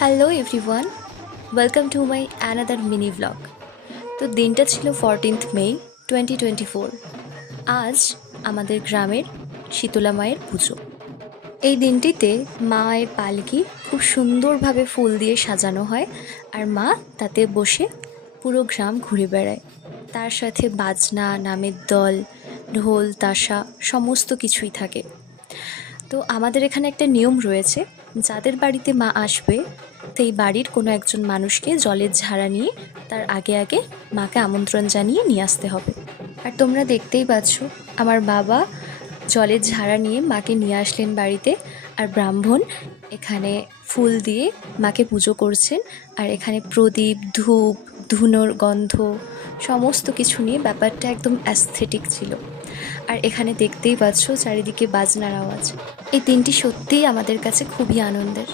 Hello everyone, welcome to my another mini vlog. তো দিনটা ছিল 14th মে 2024। আজ আমাদের গ্রামের শীতলা মায়ের পুজো। এই দিনটিতে মায়ের পালকি খুব সুন্দরভাবে ফুল দিয়ে সাজানো হয়, আর মা তাতে বসে পুরো গ্রাম ঘুরে বেড়ায়। তার সাথে বাজনা, নামের দল, ঢোল, তাশা সমস্ত কিছুই থাকে। তো আমাদের এখানে একটা নিয়ম রয়েছে, যাদের বাড়িতে মা আসবে সেই বাড়ির কোনো একজন মানুষকে জলের ঝাড়া নিয়ে তার আগে আগে মাকে আমন্ত্রণ জানিয়ে নিয়ে আসতে হবে। আর তোমরা দেখতেই পাচ্ছ আমার বাবা জলের ঝাড়া নিয়ে মাকে নিয়ে আসলেন বাড়িতে, আর ব্রাহ্মণ এখানে ফুল দিয়ে মাকে পুজো করছেন। আর এখানে প্রদীপ, ধূপ, ধুনোর গন্ধ সমস্ত কিছু নিয়ে ব্যাপারটা একদম অ্যাস্থেটিক ছিল। আর এখানে দেখতেই পাচ্ছ চারিদিকে বাজনার আওয়াজ। এই দিনটি সত্যিই আমাদের কাছে খুবই আনন্দের।